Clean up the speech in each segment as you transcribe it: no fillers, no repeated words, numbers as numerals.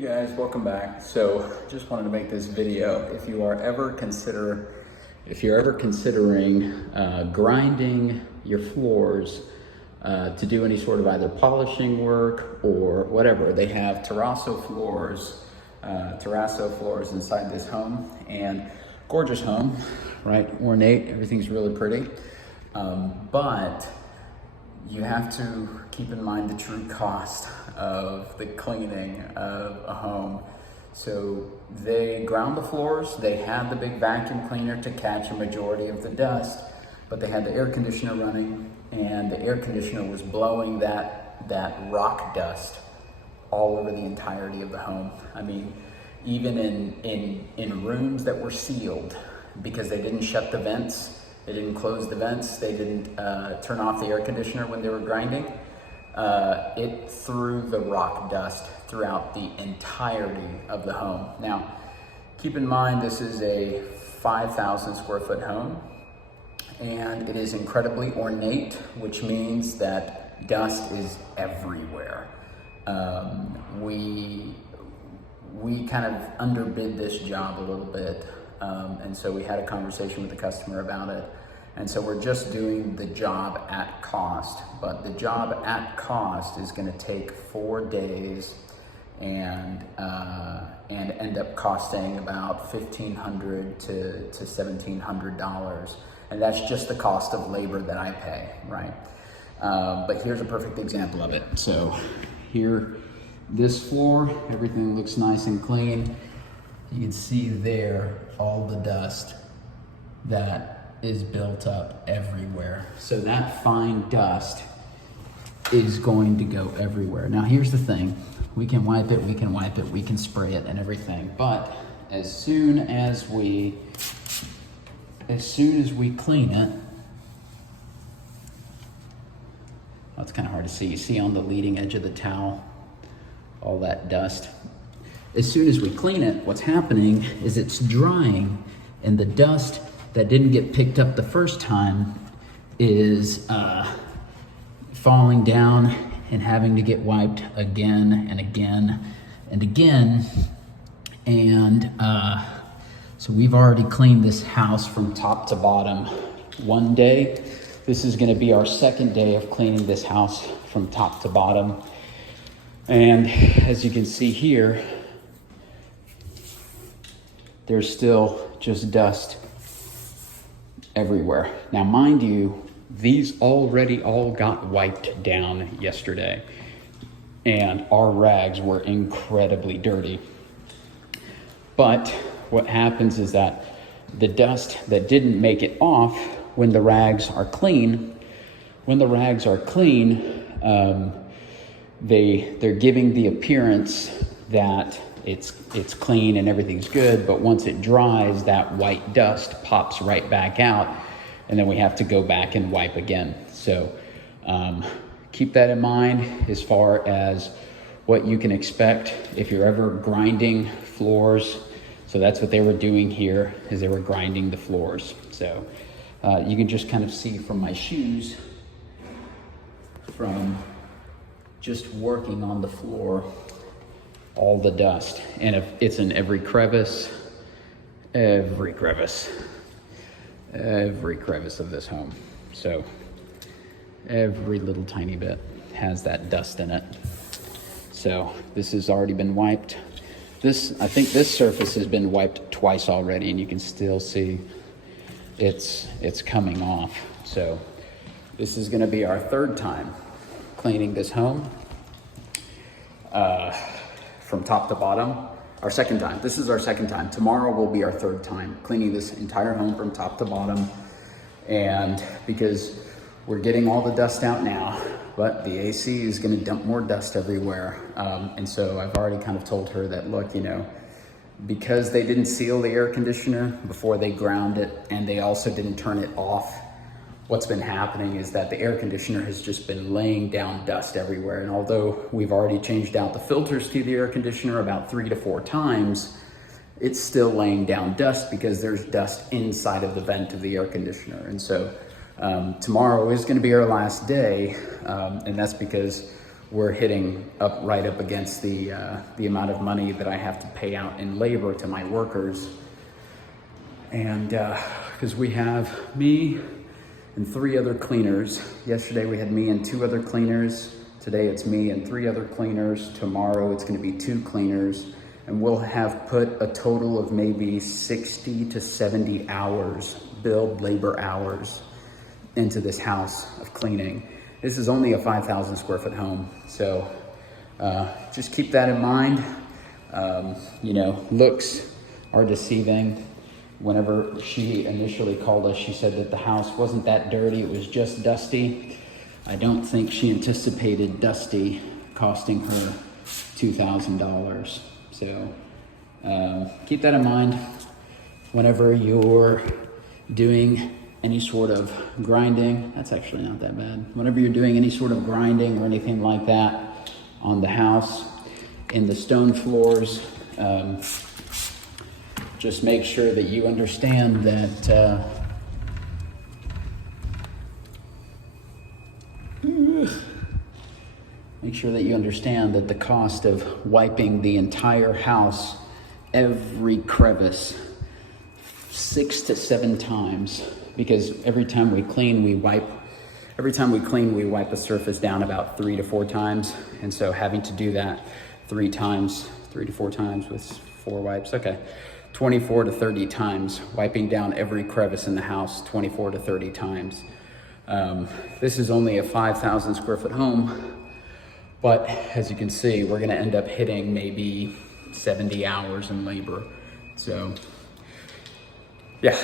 Hey guys, welcome back. So just wanted to make this video. If you're ever considering grinding your floors to do any sort of either polishing work or whatever, they have terrazzo floors inside this home, and gorgeous home, right? Ornate, everything's really pretty, but you have to keep in mind the true cost of the cleaning of a home. So they ground the floors, they had the big vacuum cleaner to catch a majority of the dust, but they had the air conditioner running, and the air conditioner was blowing that rock dust all over the entirety of the home. I mean, even in rooms that were sealed, because they didn't shut the vents, they didn't close the vents, they didn't turn off the air conditioner when they were grinding, it threw the rock dust throughout the entirety of the home. Now, keep in mind, this is a 5,000 square foot home, and it is incredibly ornate, which means that dust is everywhere. We kind of underbid this job a little bit, and so we had a conversation with the customer about it. And so we're just doing the job at cost, but the job at cost is going to take 4 days and end up costing about $1,500 to $1,700, and that's just the cost of labor that I pay, right? But here's a perfect example of it. So here, this floor, everything looks nice and clean. You can see there all the dust that is built up everywhere. So that fine dust is going to go everywhere. Now here's the thing, we can wipe it, we can spray it and everything, but as soon as we clean it, oh, it's kind of hard to see. You see on the leading edge of the towel, all that dust. As soon as we clean it, what's happening is it's drying, and the dust that didn't get picked up the first time is falling down and having to get wiped again and again and again. And so we've already cleaned this house from top to bottom one day. This is gonna be our second day of cleaning this house from top to bottom. And as you can see here, there's still just dust everywhere. Now, mind you, these already all got wiped down yesterday, and our rags were incredibly dirty. But what happens is that the dust that didn't make it off when the rags are clean, they're giving the appearance that it's clean and everything's good, but once it dries, that white dust pops right back out, and then we have to go back and wipe again. So keep that in mind as far as what you can expect if you're ever grinding floors. So that's what they were doing here, is they were grinding the floors. So you can just kind of see from my shoes, from just working on the floor, all the dust, and it's in every crevice of this home. So every little tiny bit has that dust in it. So this has already been wiped. I think this surface has been wiped twice already, and you can still see it's coming off. So this is going to be our third time cleaning this home. From top to bottom, our second time. This is our second time. Tomorrow will be our third time cleaning this entire home from top to bottom. And because we're getting all the dust out now, but the AC is gonna dump more dust everywhere. And so I've already kind of told her that, look, because they didn't seal the air conditioner before they ground it, and they also didn't turn it off, what's been happening is that the air conditioner has just been laying down dust everywhere. And although we've already changed out the filters to the air conditioner about 3 to 4 times, it's still laying down dust because there's dust inside of the vent of the air conditioner. And so tomorrow is going to be our last day, and that's because we're hitting right up against the amount of money that I have to pay out in labor to my workers. And because we have me and 3 other cleaners. Yesterday we had me and 2 other cleaners. Today it's me and 3 other cleaners. Tomorrow it's gonna be 2 cleaners. And we'll have put a total of maybe 60 to 70 hours, billed labor hours, into this house of cleaning. This is only a 5,000 square foot home. So just keep that in mind. You know, looks are deceiving. Whenever she initially called us, she said that the house wasn't that dirty, it was just dusty. I don't think she anticipated dusty costing her $2,000. So keep that in mind whenever you're doing any sort of grinding. That's actually not that bad. Whenever you're doing any sort of grinding or anything like that on the house, in the stone floors, just make sure that you understand that the cost of wiping the entire house, every crevice, 6 to 7 times, because every time we clean, we wipe the surface down about 3 to 4 times. And so having to do that 3 to 4 times with 4 wipes, okay. 24 to 30 times, wiping down every crevice in the house 24 to 30 times. This is only a 5,000 square foot home, but as you can see, we're gonna end up hitting maybe 70 hours in labor. So yeah,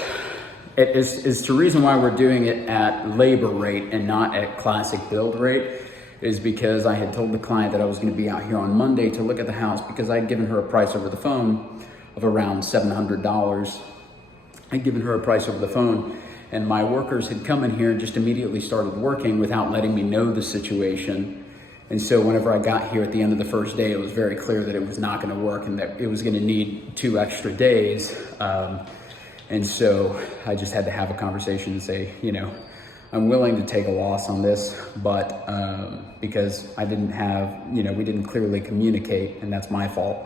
it is the reason why we're doing it at labor rate and not at classic build rate, is because I had told the client that I was gonna be out here on Monday to look at the house, because I'd given her a price over the phone of around $700. I'd given her a price over the phone, and my workers had come in here and just immediately started working without letting me know the situation. And so whenever I got here at the end of the first day, it was very clear that it was not gonna work and that it was gonna need 2 extra days. And so I just had to have a conversation and say, you know, I'm willing to take a loss on this, but because I didn't have, you know, we didn't clearly communicate, and that's my fault.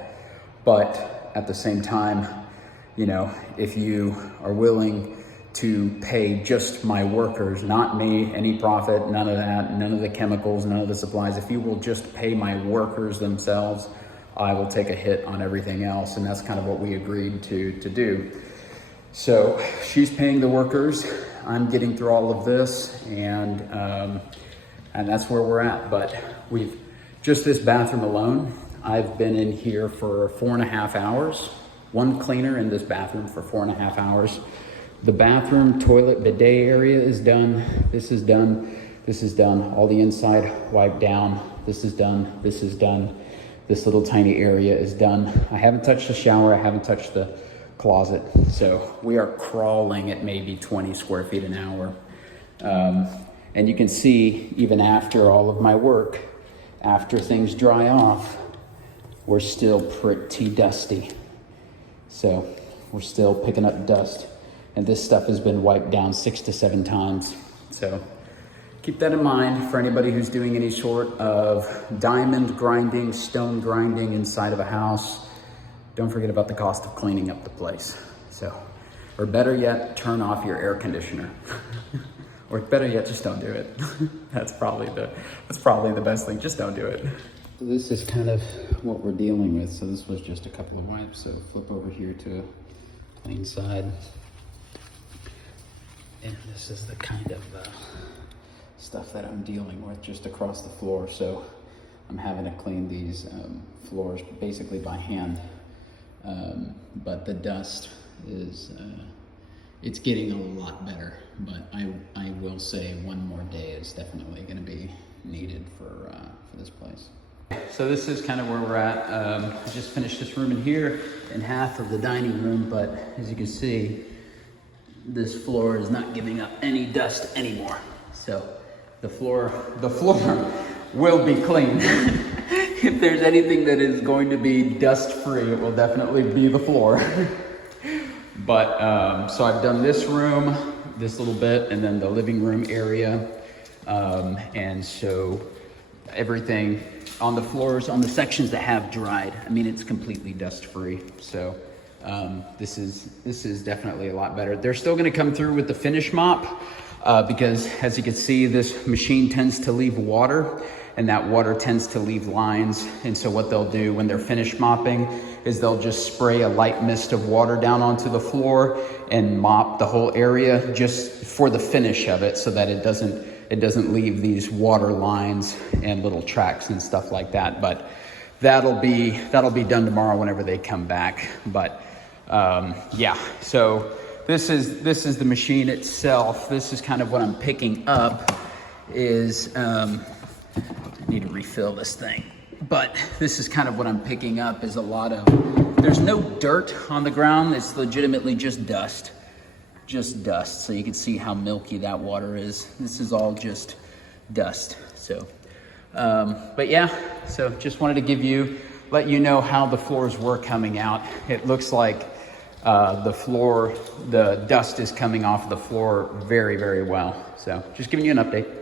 But at the same time, you know, if you are willing to pay just my workers, not me, any profit, none of that, none of the chemicals, none of the supplies, if you will just pay my workers themselves, I will take a hit on everything else. And that's kind of what we agreed to do. So she's paying the workers, I'm getting through all of this, and that's where we're at. But we've just this bathroom alone, I've been in here for 4.5 hours, 1 cleaner in this bathroom for 4.5 hours. The bathroom, toilet, bidet area is done. This is done. This is done. All the inside wiped down. This is done. This is done. This little tiny area is done. I haven't touched the shower. I haven't touched the closet. So we are crawling at maybe 20 square feet an hour. And you can see, even after all of my work, after things dry off, we're still pretty dusty. So we're still picking up dust. And this stuff has been wiped down 6 to 7 times. So keep that in mind for anybody who's doing any sort of diamond grinding, stone grinding inside of a house. Don't forget about the cost of cleaning up the place. So, or better yet, turn off your air conditioner. Or better yet, just don't do it. That's probably the best thing. Just don't do it. This is kind of what we're dealing with. So this was just a couple of wipes. So flip over here to a clean side. And this is the kind of stuff that I'm dealing with just across the floor. So I'm having to clean these floors basically by hand. But the dust is, it's getting a lot better. But I will say 1 more day is definitely going to be needed for this place. So this is kind of where we're at. I just finished this room in here and half of the dining room, but as you can see, this floor is not giving up any dust anymore. So the floor will be clean. If there's anything that is going to be dust free, it will definitely be the floor. But so I've done this room, this little bit, and then the living room area. And so everything on the floors, on the sections that have dried. I mean, it's completely dust free. So this is definitely a lot better. They're still gonna come through with the finish mop because as you can see, this machine tends to leave water, and that water tends to leave lines. And so what they'll do when they're finished mopping is they'll just spray a light mist of water down onto the floor and mop the whole area just for the finish of it, so that it doesn't leave these water lines and little tracks and stuff like that. But that'll be done tomorrow whenever they come back. But yeah, so this is the machine itself. This is kind of what I'm picking up is I need to refill this thing. But this is kind of what I'm picking up is a lot of, there's no dirt on the ground. It's legitimately just dust. So you can see how milky that water is. This is all just dust. So, but yeah, so just wanted to let you know how the floors were coming out. It looks like the dust is coming off the floor very, very well. So just giving you an update.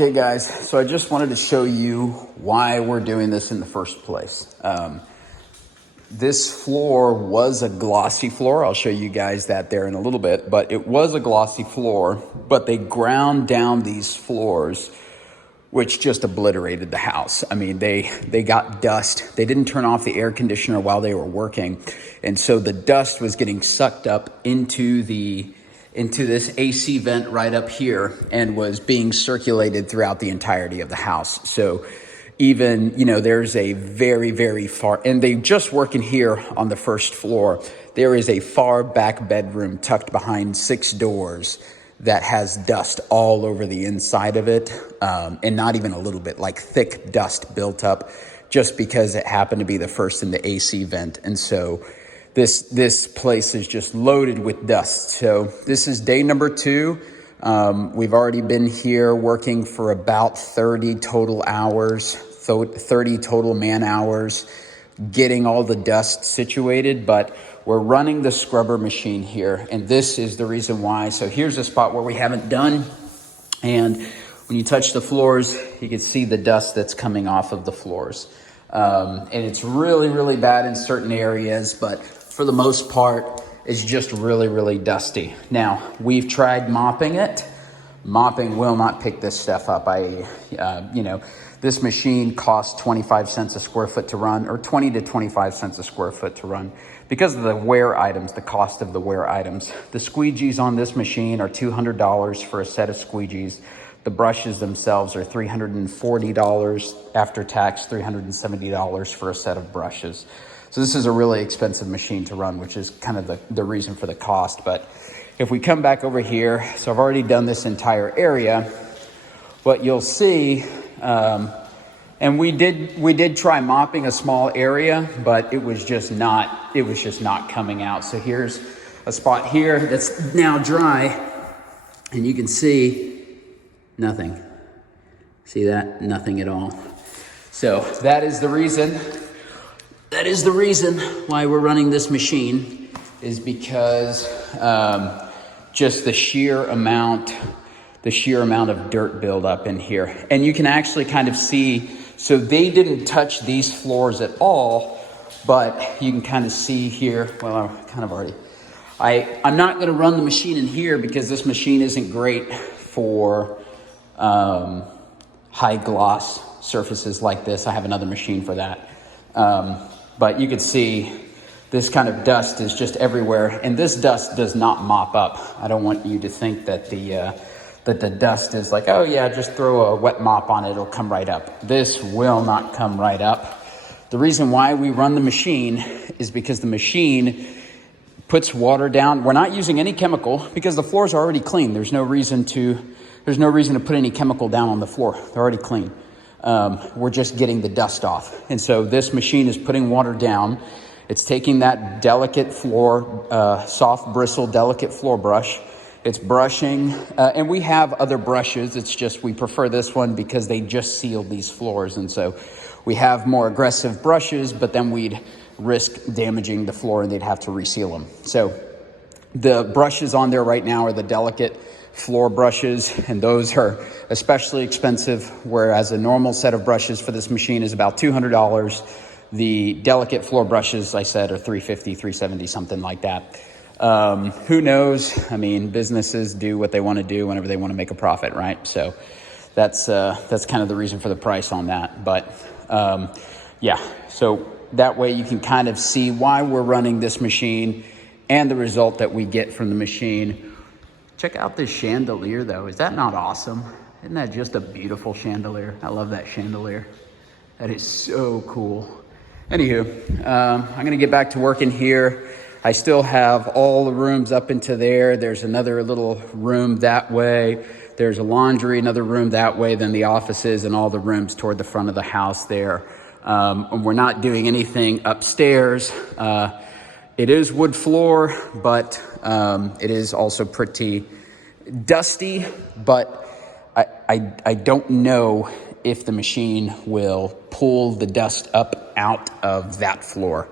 Okay guys, so I just wanted to show you why we're doing this in the first place. This floor was a glossy floor. I'll show you guys that there in a little bit, but it was a glossy floor, but they ground down these floors, which just obliterated the house. I mean, they got dust. They didn't turn off the air conditioner while they were working. And so the dust was getting sucked up into this AC vent right up here and was being circulated throughout the entirety of the house. So even, there's a very, very far, and they just working here on the first floor, there is a far back bedroom tucked behind 6 doors that has dust all over the inside of it. And not even a little bit, like thick dust built up just because it happened to be the first in the AC vent. And so this place is just loaded with dust. So this is day number 2. We've already been here working for about 30 total hours, 30 total man hours, getting all the dust situated, but we're running the scrubber machine here, and this is the reason why. So here's a spot where we haven't done, and when you touch the floors, you can see the dust that's coming off of the floors. And it's really, really bad in certain areas, but for the most part, it's just really, really dusty. Now, we've tried mopping it. Mopping will not pick this stuff up. This machine costs 25 cents a square foot to run, or 20 to 25 cents a square foot to run, because of the wear items, the cost of the wear items. The squeegees on this machine are $200 for a set of squeegees. The brushes themselves are $340 after tax, $370 for a set of brushes. So this is a really expensive machine to run, which is kind of the reason for the cost. But if we come back over here, so I've already done this entire area, what you'll see, and we did try mopping a small area, but it was just not coming out. So here's a spot here that's now dry, and you can see nothing. See that? Nothing at all. So that is the reason why we're running this machine, is because just the sheer amount of dirt buildup in here. And you can actually kind of see, so they didn't touch these floors at all, but you can kind of see here, well, I'm kind of already, I'm not going to run the machine in here because this machine isn't great for high gloss surfaces like this. I have another machine for that. But you can see this kind of dust is just everywhere, and this dust does not mop up. I don't want you to think that the dust is like, oh yeah, just throw a wet mop on it, it'll come right up. This will not come right up. The reason why we run the machine is because the machine puts water down. We're not using any chemical because the floors are already clean. There's no reason to put any chemical down on the floor. They're already clean. We're just getting the dust off. And so this machine is putting water down. It's taking that delicate floor, soft bristle, delicate floor brush. It's brushing, and we have other brushes. It's just we prefer this one because they just sealed these floors. And so we have more aggressive brushes, but then we'd risk damaging the floor and they'd have to reseal them. So the brushes on there right now are the delicate floor brushes, and those are especially expensive, whereas a normal set of brushes for this machine is about $200. The delicate floor brushes, I said, are $350, $370, something like that. Who knows? I mean, businesses do what they want to do whenever they want to make a profit, right? So that's kind of the reason for the price on that. But yeah, so that way you can kind of see why we're running this machine and the result that we get from the machine. Check out this chandelier though. Is that not awesome? Isn't that just a beautiful chandelier? I love that chandelier. That is so cool. Anywho, I'm gonna get back to working here. I still have all the rooms up into there. There's another little room that way. There's a laundry, another room that way, then the offices and all the rooms toward the front of the house there. And we're not doing anything upstairs. It is wood floor, but it is also pretty dusty, but I don't know if the machine will pull the dust up out of that floor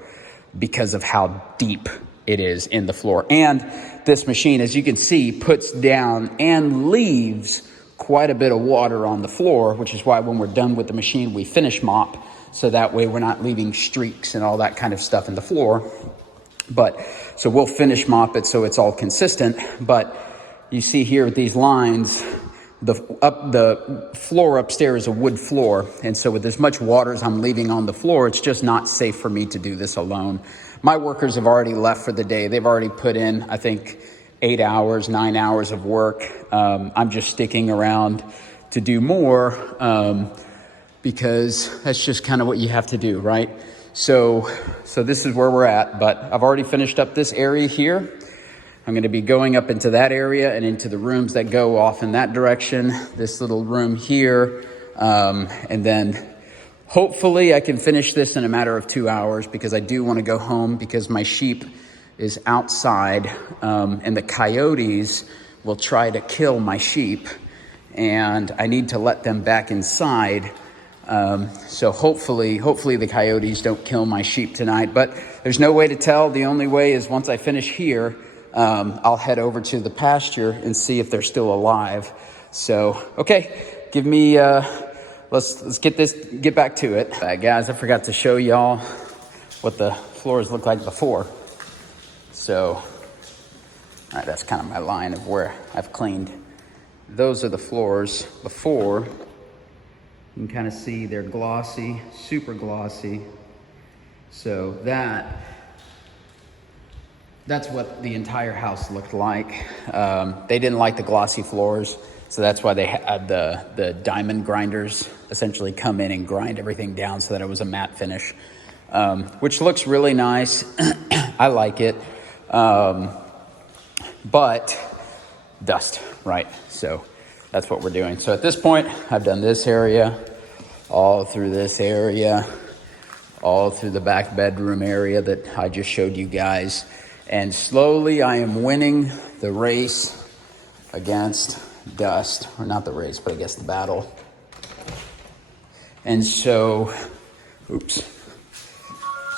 because of how deep it is in the floor. And this machine, as you can see, puts down and leaves quite a bit of water on the floor, which is why when we're done with the machine, we finish mop. So that way we're not leaving streaks and all that kind of stuff in the floor. But so we'll finish mop it so it's all consistent. But you see here with these lines, the floor upstairs is a wood floor. And so with as much water as I'm leaving on the floor, it's just not safe for me to do this alone. My workers have already left for the day. They've already put in, I think, 8 hours, 9 hours of work. I'm just sticking around to do more because that's just kind of what you have to do, right? So this is where we're at, but I've already finished up this area here. I'm going to be going up into that area and into the rooms that go off in that direction, this little room here, and then hopefully I can finish this in a matter of 2 hours because I do want to go home because my sheep is outside, and the coyotes will try to kill my sheep, and I need to let them back inside. So hopefully the coyotes don't kill my sheep tonight, but there's no way to tell. The only way is once I finish here, I'll head over to the pasture and see if they're still alive. So, okay, give me, let's get back to it. Guys, I forgot to show y'all what the floors look like before. So, all right, that's kind of my line of where I've cleaned. Those are the floors before. You can kind of see they're glossy, super glossy. So that's what the entire house looked like. They didn't like the glossy floors, so that's why they had the diamond grinders essentially come in and grind everything down so that it was a matte finish, which looks really nice. I like it. But dust, right? So that's what we're doing. So at this point, I've done this area, all through this area, all through the back bedroom area that I just showed you guys. And slowly I am winning the race against dust, or not the race, but I guess the battle. And so, oops.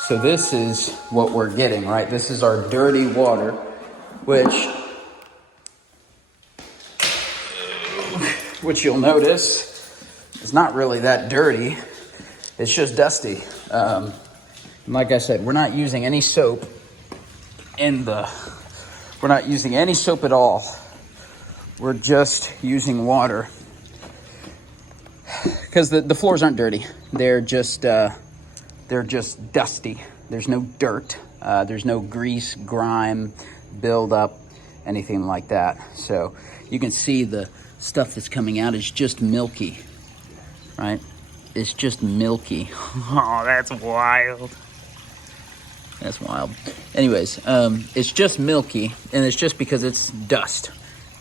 So this is what we're getting, right? This is our dirty water, which you'll notice is not really that dirty. It's just dusty. And like I said, we're not using any soap we're not using any soap at all. We're just using water because the floors aren't dirty. They're just dusty. There's no dirt. There's no grease, grime, buildup, anything like that. So you can see the stuff that's coming out is just milky, right? It's just milky. Oh, that's wild. That's wild. Anyways, it's just milky, and it's just because it's dust.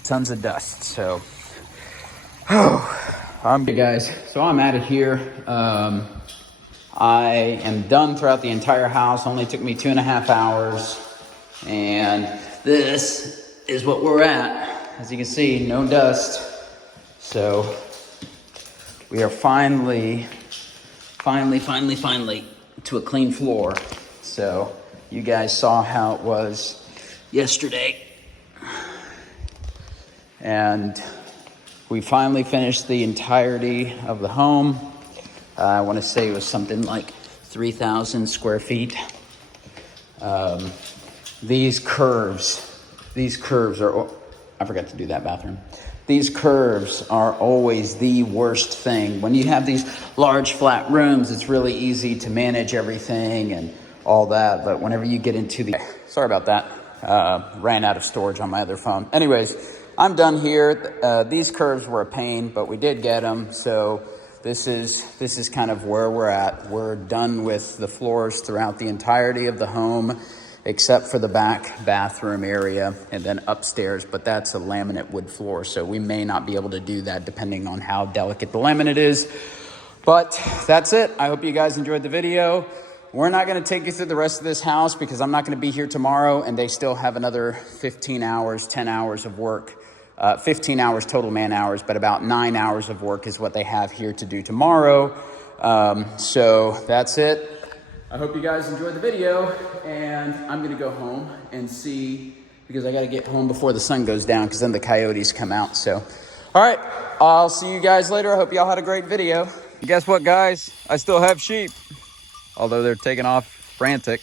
Tons of dust. So, I'm good, guys. So I'm out of here. I am done throughout the entire house. Only took me 2.5 hours. And this is what we're at. As you can see, no dust. So we are finally to a clean floor. So you guys saw how it was yesterday. And we finally finished the entirety of the home. I want to say it was something like 3,000 square feet. These curves are, I forgot to do that bathroom. These curves are always the worst thing. When you have these large flat rooms, it's really easy to manage everything and all that. But whenever you get into sorry about that. Ran out of storage on my other phone. Anyways, I'm done here. These curves were a pain, but we did get them. So this is kind of where we're at. We're done with the floors throughout the entirety of the home, except for the back bathroom area and then upstairs, but that's a laminate wood floor, so we may not be able to do that depending on how delicate the laminate is. But that's it. I hope you guys enjoyed the video. We're not going to take you through the rest of this house because I'm not going to be here tomorrow, and they still have another 15 hours, 10 hours of work. 15 hours total man hours, but about 9 hours of work is what they have here to do tomorrow. So that's it. I hope you guys enjoyed the video, and I'm gonna go home and see, because I gotta get home before the sun goes down, because then the coyotes come out. So, all All right, I'll see you guys later. I hope y'all had a great video. Guess what, guys? I still have sheep, although they're taking off frantic.